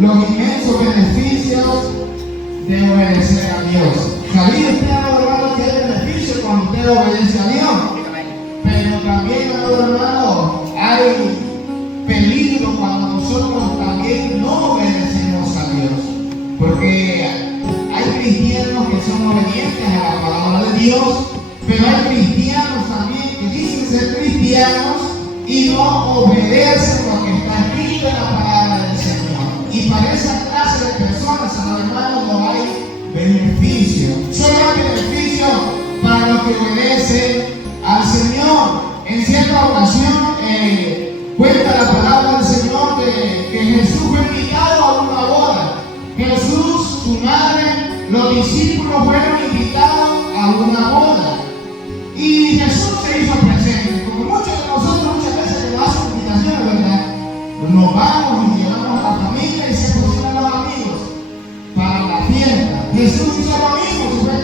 los inmensos beneficios de obedecer a Dios. ¿Sabía usted, hermano, que hay beneficios cuando usted obedece a Dios? Pero también, hermano, hay peligro cuando nosotros también no obedecemos a Dios. Porque hay cristianos que son obedientes a la palabra de Dios, pero hay cristianos también que dicen ser cristianos y no obedecen lo que está escrito en la palabra del Señor. Y para esa clase de personas, hermanos, no hay beneficio. Solo hay beneficio para los que obedecen al Señor. En cierta ocasión cuenta la palabra del Señor que Jesús fue invitado a una boda. Jesús, su madre, los discípulos fueron invitados a una boda. Y Jesús se hizo presente. Como muchos de nosotros muchas veces que nos hacen invitaciones, ¿verdad? Nos vamos y llevamos a la familia y se posicionan los amigos para la fiesta. Jesús hizo lo mismo, se fue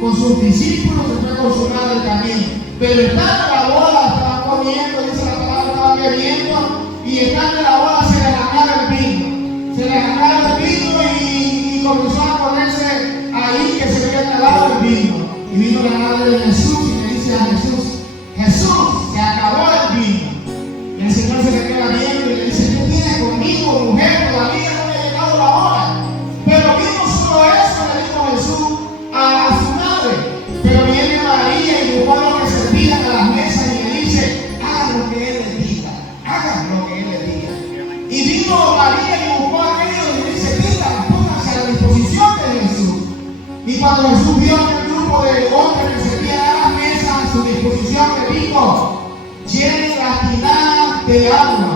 con sus discípulos, se fue con su madre también. Pero estando en la boda, estaban comiendo, dice la palabra, estaban bebiendo, y estando en la boda se les acaba el vino. Se les acaba el vino y comenzó a ponerse ahí que se había acabado el vino. Y vino la madre de Jesús y le dice a Jesús: Jesús, se acabó el vino. Y el Señor se le queda viendo y le dice: ¿qué tienes conmigo, mujer? Todavía no me ha llegado la hora. Pero vino solo eso, le dijo Jesús a su madre. Pero viene María y buscó lo que servían a las mesas y le dice: hagan lo que Él les diga, hagan lo que Él les diga. Y vino María y buscó a aquellos y le dice: vengan, pónganse a la disposición de Jesús. Y cuando Jesús vio que el grupo de hombres que servían a las mesas a su disposición, le dijo: llenen las tinajas de agua,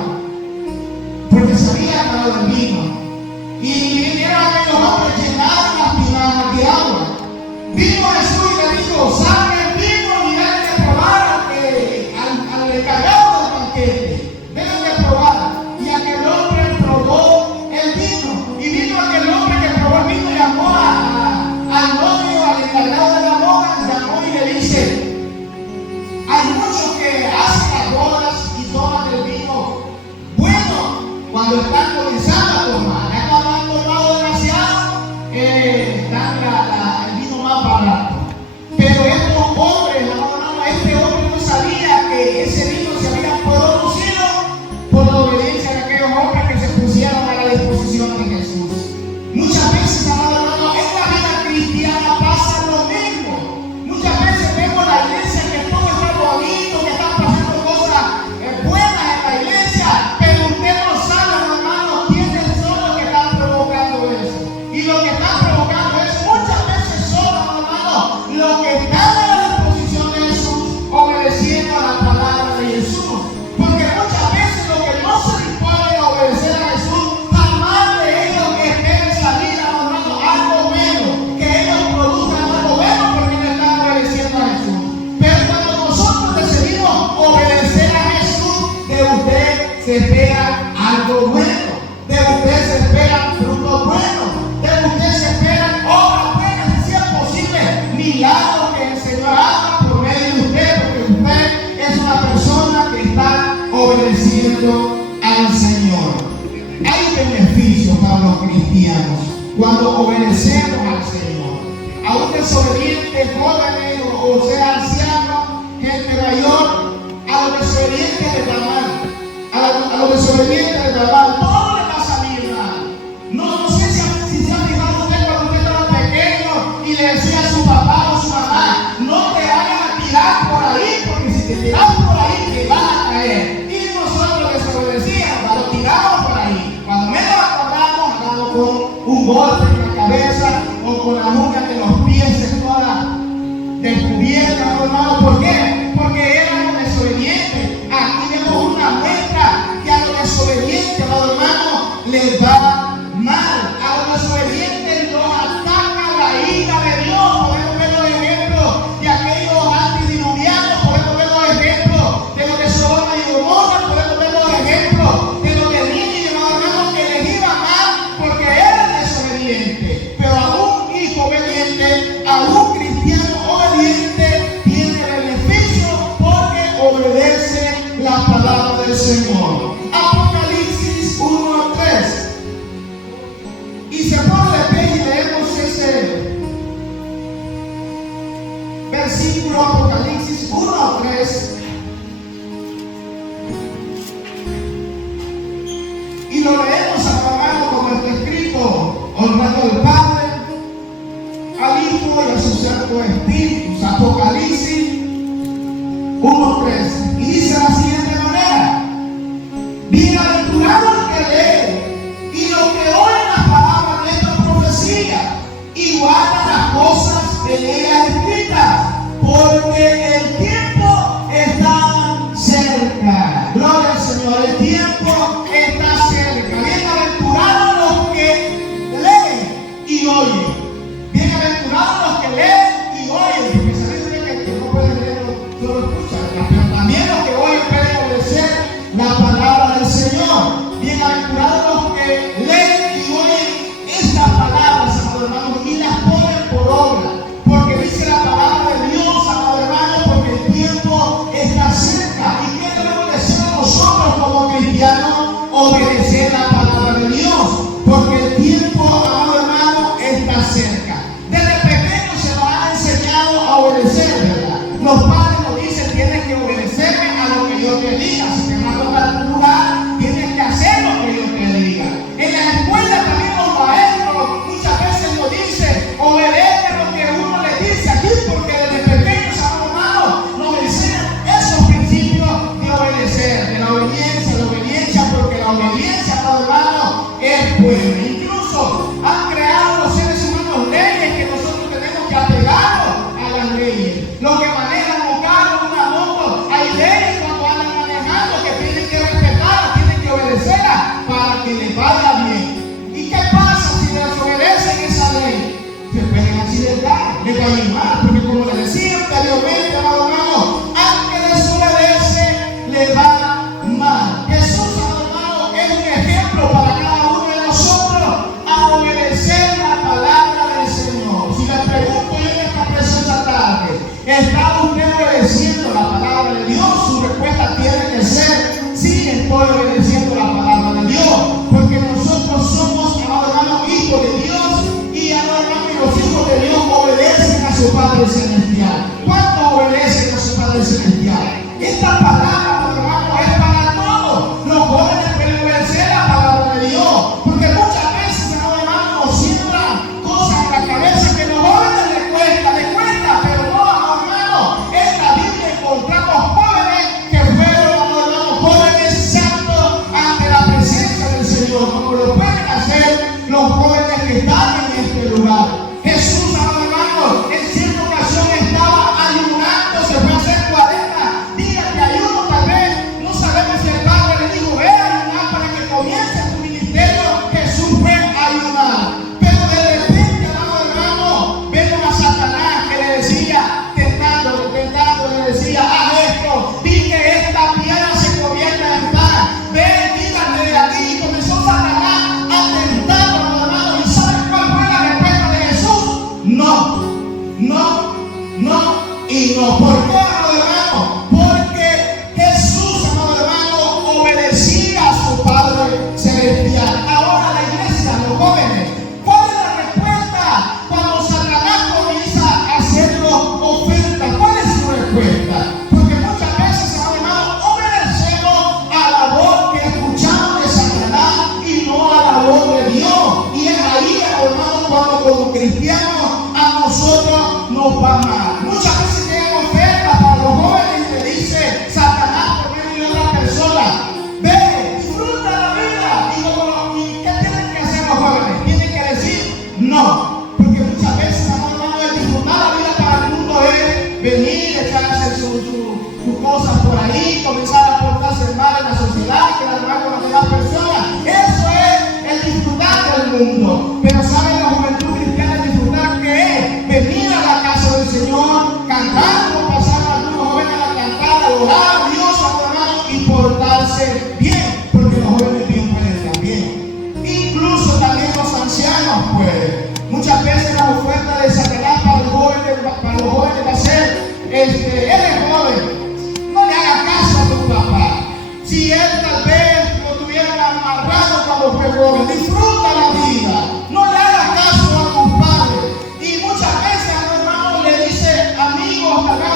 porque se había acabado el vino. Y vinieron aquellos hombres, llenaron las tinajas de agua. Vino Jesús y le dijo: saquen el vino y den que probar al encargado del banquete. Vengan que probar. Y aquel hombre probó el vino. Y vino aquel hombre que probó el vino y llamó al novio, al encargado de la boda, llamó y le dice: hay muchos que hacen las bodas y toman el vino bueno cuando están comenzando a tomar. Ya cuando han tomado demasiado, dan el vino más barato. Pero estos hombres, este hombre no sabía que ese vino se había producido por la obediencia de aquellos hombres que se pusieron a la disposición de Jesús. Muchas veces, hermano, en la vida cristiana pasa lo mismo. Muchas veces vemos la iglesia que todo está bonito, que están pasando cosas buenas en la iglesia, pero usted no sabe, hermano, quiénes son los que están provocando eso. Y lo que están provocando es muchas veces son, hermano, los que están a la disposición de Jesús, obedeciendo a la palabra de Jesús. Porque muchas veces los que no se disponen a obedecer a Jesús, jamás de ellos que esperen salir, hermano, algo bueno, que ellos produzcan algo bueno porque no están obedeciendo a Jesús. Pero cuando nosotros decidimos obedecer a Jesús, de usted se espera algo bueno, de usted se esperan frutos buenos, de usted se esperan obras buenas, y si es posible, milagros que el Señor haga por medio de usted, porque usted es una persona que está obedeciendo al Señor. Hay beneficios para los cristianos cuando obedecemos al Señor. A un desobediente, jóvenes, o sea, anciano, gente mayor, a los desobedientes de mal, a los desobedientes de mal, todo le va a salir mal. No sé si se ha fijado usted cuando usted estaba pequeño y le decía a su papá o su mamá: no te hagas a tirar por ahí, porque si te tiras por ahí te vas a caer. Y nosotros desobedecíamos, lo tiramos por ahí. Cuando menos acordamos, andamos con un golpe en la cabeza o con la uña de los pies toda descubierta, hermano. ¿Por qué? Porque éramos desobedientes. Aquí vemos una muestra que a los desobedientes, hermano, les va mal. A los desobedientes los ataca la ira de Dios. Podemos ver los ejemplos de aquellos antediluvianos, podemos ver los ejemplos de los de Sodoma y Gomorra, podemos ver los ejemplos de los de Nínive, hermanos, que les iba mal porque eran desobedientes. Pero a un hijo obediente, a un cristiano obediente, tiene beneficio versículo Apocalipsis 1:3. Y lo leemos, hermano, como está escrito, honrando al Padre, al Hijo y a su Santo Espíritu. Apocalipsis 1:3. Y dice de la siguiente manera: bienaventurado el que lee y los que oyen las palabras de esta profecía y guardan las cosas en ellas escritas, porque el tiempo está cerca. Gloria al Señor, el tiempo está cerca. Bienaventurados los que leen y oyen. Bienaventurados los que leen y oyen, porque sabéis que no pueden leer, solo escuchan, pero también los que oyen pueden obedecer la palabra del Señor. Bienaventurados los que leen y oyen estas palabras, amados hermanos, y las ponen por obra, porque dice la palabra de Dios, amados hermanos, porque el tiempo está cerca. ¿Y qué debemos de hacer nosotros como cristianos? Obedecer la palabra de Dios, porque el tiempo, amado hermano, está cerca. Desde pequeños se nos ha enseñado a obedecer, ¿verdad? Los padres nos dicen: tienes que obedecerme a lo que yo te diga. Si te mando para tu lugar, tienes que hacer lo que yo te diga. En la escuela también los maestros muchas veces nos dicen: obedece lo que uno le dice aquí, porque desde pequeños, hermanos, nos enseñan esos principios de obedecer, de la obediencia, porque la obediencia, hermanos, es buena. Incluso han creado los seres humanos leyes que nosotros tenemos que apegarnos a las leyes. Los que manejan un carro, una moto, hay leyes cuando andan manejando que tienen que respetarlas, tienen que obedecerlas para que les vaya bien. ¿Y qué pasa si desobedecen esa ley? Se pueden accidentar, les va a ir mal, porque como les decía anteriormente, hermano, al que desobedece le va mal. Jesús, hermano, es un ejemplo para cada uno de nosotros a obedecer la palabra del Señor. Si les pregunto yo en esta preciosa tarde, ¿está usted obedeciendo la palabra de Dios? Su respuesta tiene que ser: sí, estoy obedeciendo la palabra de Dios, porque nosotros somos, hermanos, hijos de Dios, y hermanos, los hijos de Dios obedecen a su Padre Celestial. ¿Cuánto obedecen a su Padre Celestial? Esta palabra, hermano, es para todos. Los jóvenes pueden obedecer la palabra de Dios, porque muchas veces, hermano, nos siembran cosas en la cabeza que los jóvenes les cuesta, pero no, hermano. En la Biblia encontramos jóvenes que fueron, hermano, jóvenes santos ante la presencia del Señor, como lo pueden hacer los jóvenes que están en este lugar. Jesús, hermano, en cierta ocasión estaba ayunando, se fue a hacer 40 días de ayuno, tal vez, no sabemos si el Padre le dijo: ve a ayunar para que comience tu ministerio. Jesús fue a ayunar, pero de repente, hermano, vemos a Satanás que le decía, tentando, le decía: haz esto, di que esta piedra se convierta en pan, ven, díganme de aquí. Y comenzó Satanás a tentarlo, hermano, ¿y saben cuál fue la respuesta de Jesús? No, no, no y no. ¿Por qué, hermano? Porque Jesús, hermano, obedecía a su Padre Celestial. Ahora la iglesia, los jóvenes, ¿cuál es la respuesta cuando Satanás comienza a hacernos ofertas? ¿Cuál es su respuesta? Porque muchas veces, hermano, obedecemos a la voz que escuchamos de Satanás y no a la voz de Dios. Y es ahí, hermano, cuando como cristianos a nosotros nos va mal. Muchas veces llegan ofertas para los jóvenes y le dice Satanás por medio de otra persona: ve, disfruta la vida. ¿Y qué tienen que hacer los jóvenes? Tienen que decir no, porque muchas veces, hermano, el disfrutar la vida para el mundo es venir, echarse sus cosas por ahí, comenzar a portarse mal en la sociedad, que la demás con las demás personas. Eso es el disfrutar del mundo. Pero ¿saben la juventud cristiana disfrutar qué es? Venir a la casa del Señor, cantar, como pasaron algunos jóvenes a cantar, a adorar a Dios, hermano, y portarse bien, porque los jóvenes bien pueden también. Incluso también los ancianos pueden. Muchas veces la oferta de Satanás para los jóvenes va a ser: eres joven, no le hagas caso a tu papá. Si él tal vez lo tuviera amarrado cuando fue joven, disfruta la vida, no le hagas caso a tus padres. Y muchas veces, hermano, le dice amigos, tal vez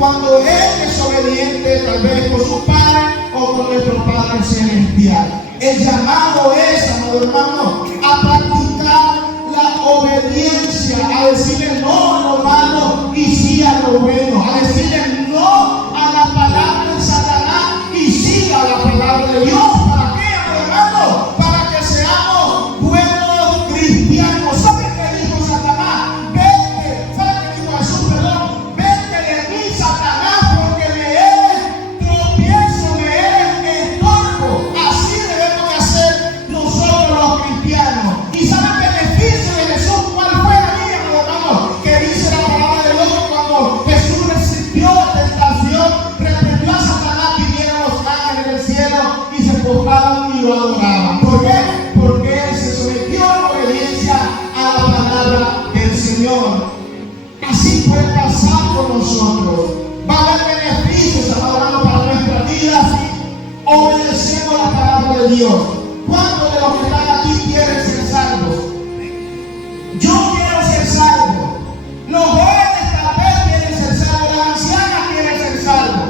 cuando él es obediente, tal vez con su Padre o con nuestro Padre Celestial. El llamado es, amado hermano, a practicar la obediencia, a decirle no a lo malo y sí a lo bueno, a decirle no a la palabra de Satanás y sí a la palabra de Dios. ¿Para qué, amado hermano? Para que seamos buenos cristianos. ¿Sabe qué dijo Satanás? Vete, ¿sabe qué dijo Jesús? Perdón, vete de mí, Satanás, porque me eres tropiezo, me eres estorbo. Así debemos de hacer nosotros los cristianos. ¿Y sabe el beneficio de Jesús? ¿Cuál fue la mía, hermano? Que dice la palabra de Dios que cuando Jesús resistió la tentación, reprendió a Satanás, vinieron los ángeles del cielo y se postraban y lo adoraban. ¿Por qué? Porque él se sometió en obediencia a la palabra del Señor. Así puede pasar con nosotros. Va a haber beneficios, amado hermano, para nuestra vida si obedecemos la palabra de Dios. ¿Cuántos de los que están aquí quieren ser salvos? Yo quiero ser salvo. Los jóvenes tal vez quieren ser salvos, las ancianas quieren ser salvos.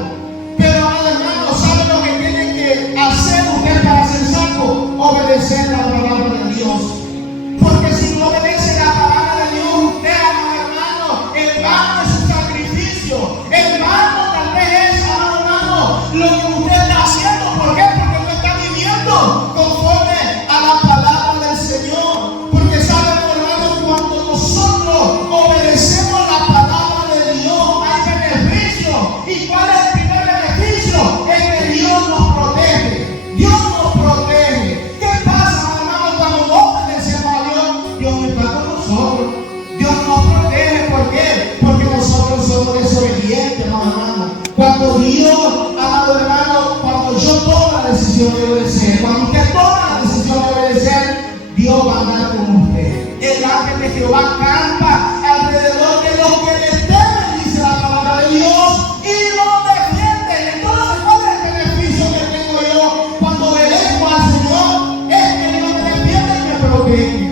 Pero, amado hermano, ¿sabe lo que tiene que hacer usted para ser salvo? Obedecer la palabra de Dios. Porque si no obedece la palabra de Dios, usted, amado hermano, en vano es su sacrificio. En vano tal vez es, amado hermano, lo que usted está haciendo. ¿Por qué? Porque no está viviendo conforme a la palabra del Señor. Porque saben, hermano, cuando nosotros obedecemos la palabra de Dios, hay beneficio. ¿Y cuál es el primer beneficio? Es que Dios nos protege. Dios nos protege. ¿Qué pasa, hermano, cuando no obedecemos a Dios? Dios no está con nosotros. Dios nos protege. ¿Por qué? Porque nosotros somos desobedientes, hermano. Cuando Dios, amado hermano, cuando yo tomo la decisión de obedecer, cuando usted toma la decisión de obedecer, Dios va a andar con usted. El ángel de Jehová campa alrededor de los que le temen, dice la palabra de Dios, y los defiende. Entonces, ¿cuál es el beneficio que tengo yo cuando obedezco al Señor? Es que Dios me defiende y me protege.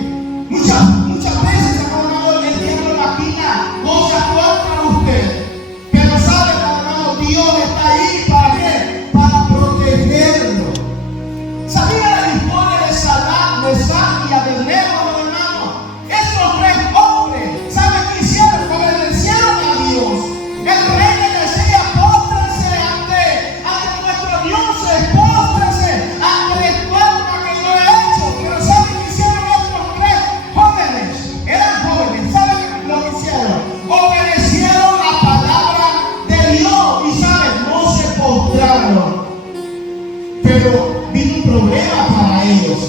Muchas veces, hermano, el diablo maquina cosas contra usted. Pero sabe, hermano, Dios está ahí para qué? Para protegerlo. ¿Sabía la historia de Sadrach, Mesach y Abednego, hermano? Esos tres hombres, ¿saben qué hicieron? Obedecieron a Dios. El rey les decía: póstrense ante nuestro Dios, póstrense ante el esfuerzo que yo he hecho. Pero ¿saben qué hicieron estos tres jóvenes? Eran jóvenes. ¿Saben lo que hicieron? Obedecieron la palabra de Dios y, ¿saben? No se postraron. Pero vino un problema para ellos.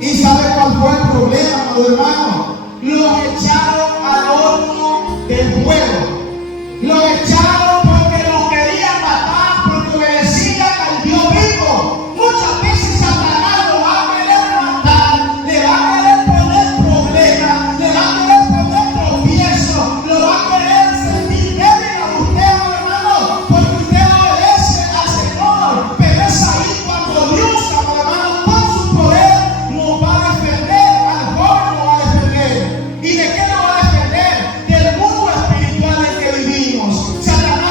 ¿Y sabe cuál fue el problema, amado hermano? Los echaron al horno del fuego. Los echaron porque los querían matar, porque obedecían al Dios vivo. Muchas veces Satanás lo va a querer matar, le va a querer poner problemas, le va a querer poner tropiezo, lo va a querer sentir débil a usted, hermano, porque usted obedece al Señor. Pero es ahí cuando Dios, hermano, con su poder nos va a defender, al joven nos va a defender. ¿Y de qué nos va a defender? Del mundo espiritual en que vivimos. Satanás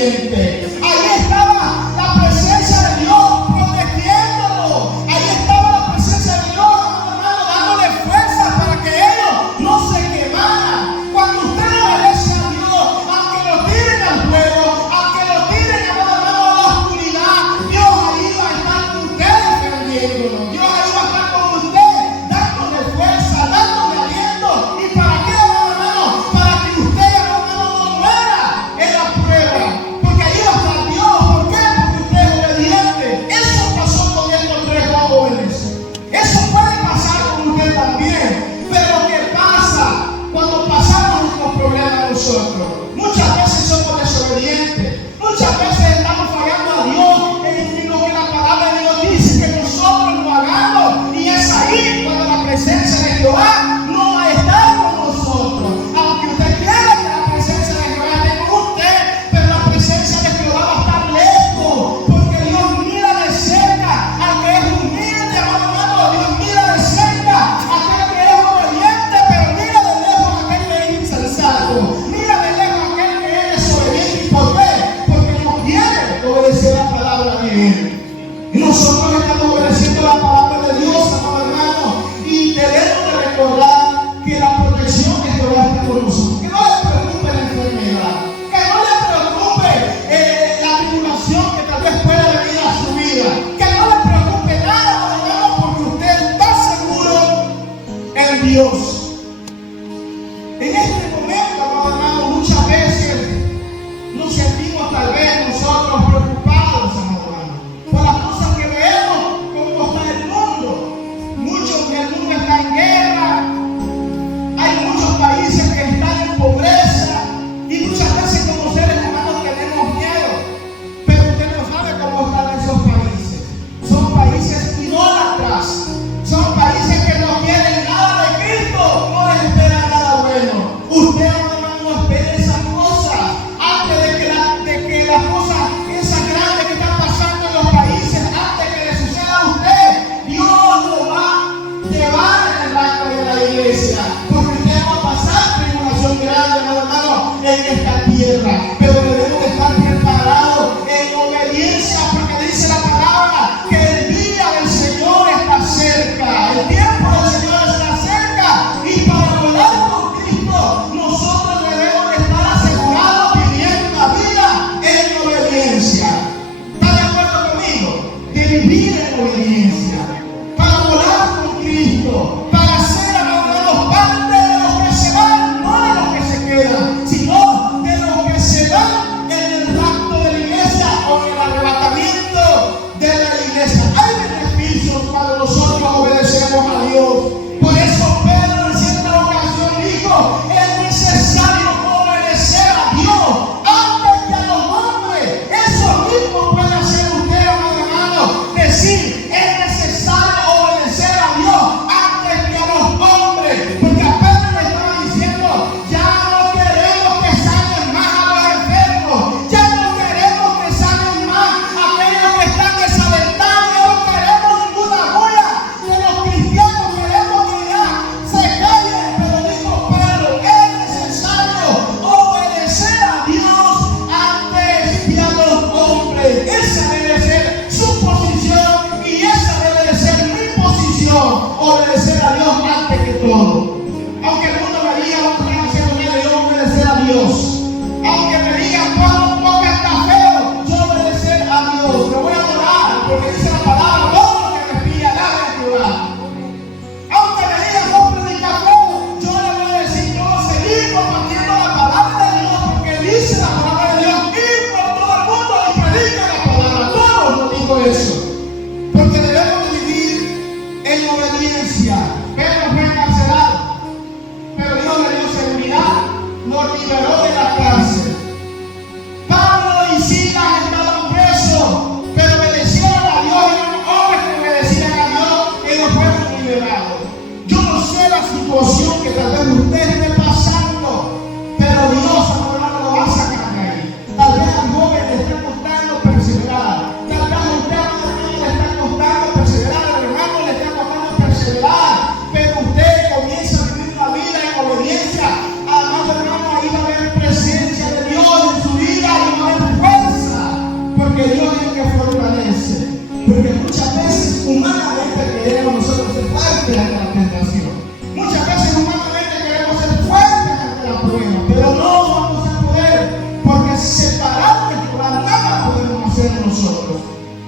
obediente. Ahí estaba la presencia de Dios protegiéndolo. Ahí estaba la presencia de Dios, hermano, dándole fuerza para que ellos no se quemaran. Cuando usted obedece a Dios, aunque lo tiren al fuego, aunque lo tiren, hermano, a la oscuridad, Dios ahí va a estar con usted defendiéndolo. Dios ahí va a estar con usted, dándole fuerza, dándole aliento. ¿Y para qué, hermano? Para que usted, hermano, no muera en la prueba. Porque ahí va a estar Dios. ¿Por qué? Porque usted es obediente. Eso pasó con estos tres jóvenes. Eso puede pasar con usted también. Pero ¿qué pasa cuando pasamos nuestros problemas nosotros? Muchas veces somos desobedientes. Muchas veces estamos fallando a Dios en lo que la palabra de Dios dice que nosotros lo hagamos. Y es ahí cuando la presencia de Jehová no va a estar con nosotros. Aunque usted quiera que la presencia de Jehová esté con usted, pero la presencia de Jehová va a estar lejos. Porque Dios mira de cerca al que es humilde, hermano. Dios mira de cerca a aquel que es obediente, pero mira de lejos a aquel que es insensato. Mira de lejos a aquel que es desobediente. ¿Y por qué? Porque no quiere obedecer la palabra de Él. Y nosotros estamos obedeciendo la palabra de Dios, amado hermano, y debemos de recordar que la protección de Jehová está con nosotros. Que no le preocupe la enfermedad, que no le preocupe la tribulación que tal vez pueda venir a su vida, que no le preocupe nada, amado hermano, porque usted está seguro en Dios. En este momento, amado hermano, muchas veces nos sentimos tal vez nosotros preocupados, amado hermano, por las cosas que vemos, cómo está el mundo. El mundo está en guerra, hay muchos países que están en pobreza y muchas veces como seres humanos tenemos miedo. Pero usted no sabe cómo están esos países. Son países idólatras, son países que no quieren nada de Cristo, no les espera nada bueno. Usted, hermano, no espere esas cosas antes de que las cosas, esas grandes que están pasando en los países, antes que le suceda a usted. Dios lo va a llevar en el barco de la iglesia, porque usted va a pasar tribulación grande, hermano, en esta tierra. Pero debemos estar preparados en obediencia, porque dice la palabra que el día del Señor está cerca, el tiempo del Señor está cerca, y para volar con Cristo nosotros debemos estar asegurados viviendo una vida en obediencia. ¿Está de acuerdo conmigo? De vivir en obediencia, para volar con Cristo, para ser, hermanos, parte de los que se van, no de los que se quedan, sino de los que se van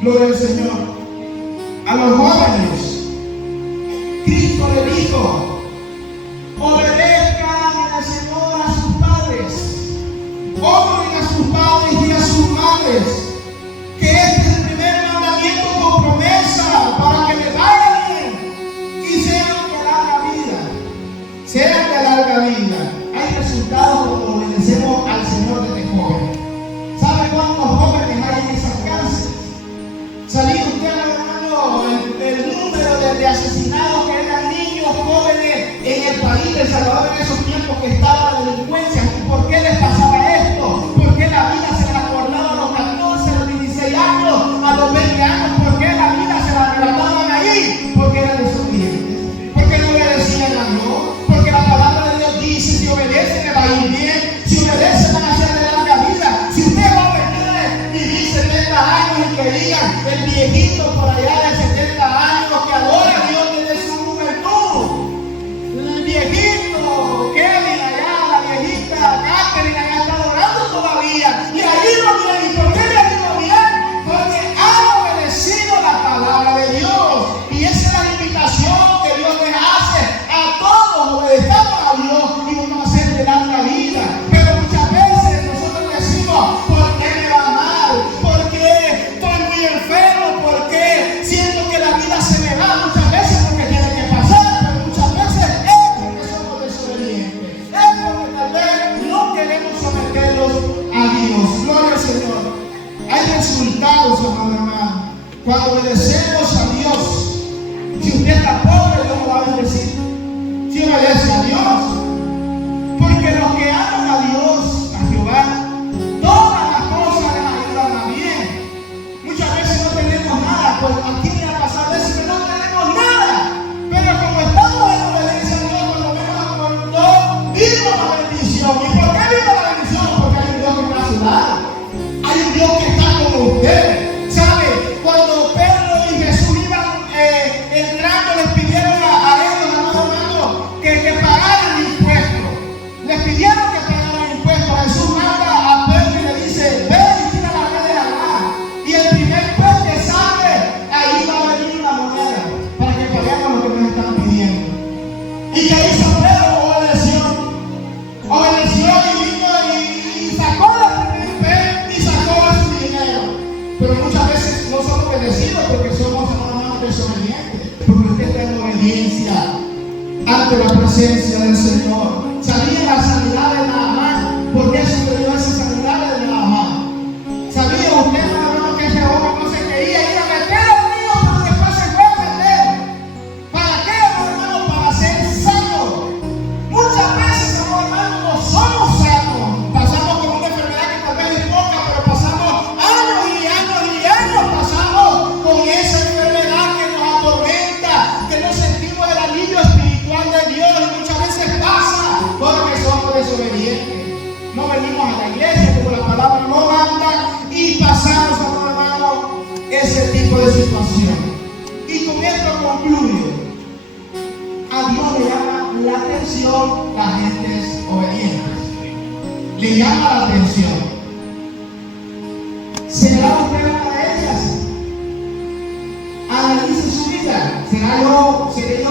Gloria al Señor. A los jóvenes, Cristo le dijo: obedezcan al Señor a sus padres, honren a sus padres y a sus madres, que este es el primer mandamiento con promesa para que les vaya bien y sean de larga vida. Sean de larga vida. Hay resultados cuando obedecemos al Señor desde joven. ¿Sabe cuántos jóvenes hay en esas cárceles? ¿Sabía usted, hermano, el número de asesinados que eran niños jóvenes en el país de El Salvador en esos tiempos que estaba la delincuencia? ¿Y por qué les pasaba esto? ¿Por qué la vida se la acordaba a los 14, a los 16 años, a los 20 años? ¿Por qué la vida se la relataban ahí? Porque eran desobedientes. Porque no obedecían a Dios. Porque la palabra de Dios dice: si obedecen le va a ir bien. Si obedecen van a ser de larga vida. Si usted va a venir y vivir 70 años y que digan el viejito por allá de 70 años que adora a Dios desde su juventud, el viejito Kevin allá, la viejita Catherine allá está adorando todavía, y ahí no viene. ¿Y por qué le digo bien? Porque han obedecido la palabra de Dios, y esa es la invitación que Dios les hace a todos: obedezcamos a Dios y vamos a ser de larga vida. Pero muchas veces nosotros decimos: ¿por qué me va mal? ¿Por qué estoy muy enfermo? ¿Por qué siento que la vida se me va? Muchas veces porque tiene que pasar, pero muchas veces es porque somos desobedientes. Es porque tal vez no queremos someternos a Dios. Gloria al Señor. Hay resultados, hermano. Cuando obedecemos a Dios, si usted está pobre, Dios lo va a bendecir. Si obedece a Dios, porque los que aman a Dios, a Jehová, todas las cosas les ayudan a bien. Muchas veces no tenemos nada, pues aquí me ha pasado eso, que no tenemos nada, pero como estamos en obediencia a Dios, cuando vemos a cuando vino la bendición. ¿Y por qué vino la bendición? Porque hay un Dios que está a su lado, hay un Dios que está con usted. ¿Sabe? Cuando Pedro y Jesús iban entrando, les pidieron a ellos, hermano, que pagaran impuestos. Les pidieron que pagaran impuestos. Jesús manda a Pedro y le dice: ve y tira la red de la mar. Y el primer pez que sale, ahí va a venir una moneda para que paguemos lo que nos están pidiendo. ¿Y qué hizo Pedro? Obedeció y vino y sacó el primer pez y sacó su dinero. Pero muchas veces no somos obedecidos porque somos hermanos desobedientes. Porque usted está en obediencia ante la presencia del Señor. ¿Sabía la sanidad de Naamán? ¿Por qué sucedió esa sanidad de Naamán? ¿Sabía usted, hermano, que ese joven no se quería ir a meter al río, pero después se fue a meter? ¿Para qué, hermano? Para ser sano. Muchas veces, hermano, no somos sanos. Pasamos con una enfermedad que tal vez es poca, pero pasamos años y años y años pasamos con esa enfermedad que nos atormenta, que no sentimos el alivio espiritual de Dios, y muchas veces pasa porque somos desobedientes. No venimos a la iglesia como la palabra no manda y pasamos, hermano, ese tipo de situación. Y con esto concluyo. A Dios le llama la atención las gentes obedientes. Le llama la atención. ¿Será usted una de ellas? Analice su vida. ¿Seré yo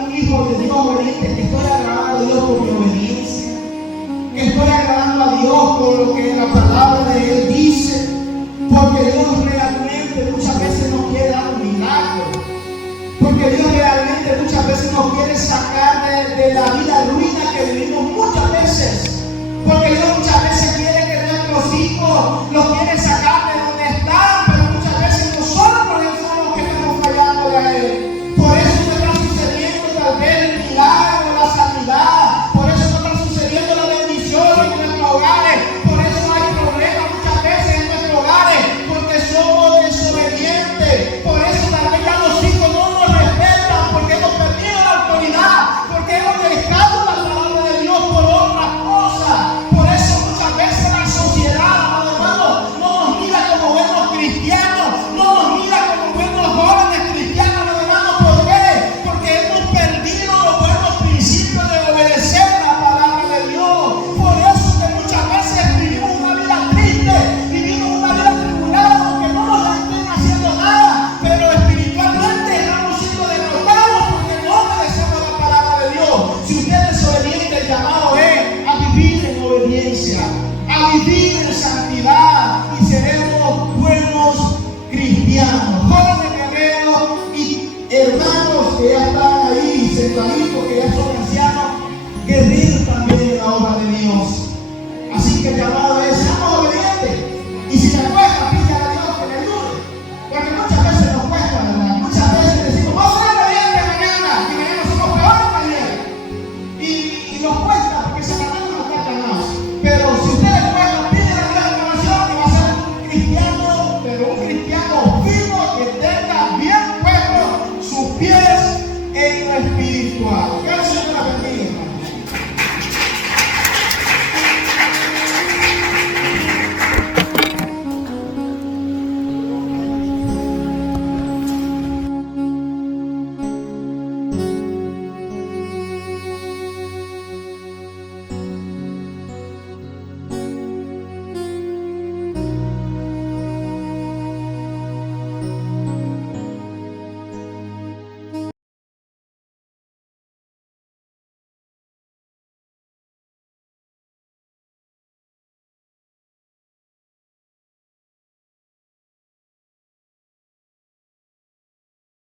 un hijo de Dios obediente? ¿Que estoy agradando a Dios por mi obediencia? ¿Que estoy agradando a Dios por lo que la palabra de Él dice? Porque Dios realmente muchas veces nos quiere dar un milagro. Porque Dios realmente muchas veces nos quiere sacar de la vida ruina que vivimos muchas veces. Porque Dios muchas veces quiere que nuestros hijos los quiere sacar de donde están, pero muchas veces nosotros somos los que estamos fallando a Él. Por eso no está sucediendo tal vez el milagro, la sanidad. Por eso no está sucediendo la bendición en nuestros hogares. Por eso hay problemas muchas veces en nuestros hogares, porque somos desobedientes. Por eso tal vez ya los hijos no nos respetan, porque hemos perdido la autoridad, porque hemos dejado la palabra de Dios por otras cosas. Por eso muchas veces la sociedad, hermano, no a vivir en santidad y seremos buenos cristianos. Jóvenes guerreros y hermanos que ya están ahí, sentaditos, que ya son ancianos, guerreros también en la obra de Dios. Así que el llamado es: seamos obedientes. Y si me cuesta, pídale a Dios que me ayude. Porque muchas veces nos cuesta, ¿verdad? Muchas veces decimos: vamos a ser obedientes mañana, y mañana somos peores que ayer. Y nos cuesta porque Satanás nos ataca más. Pero si usted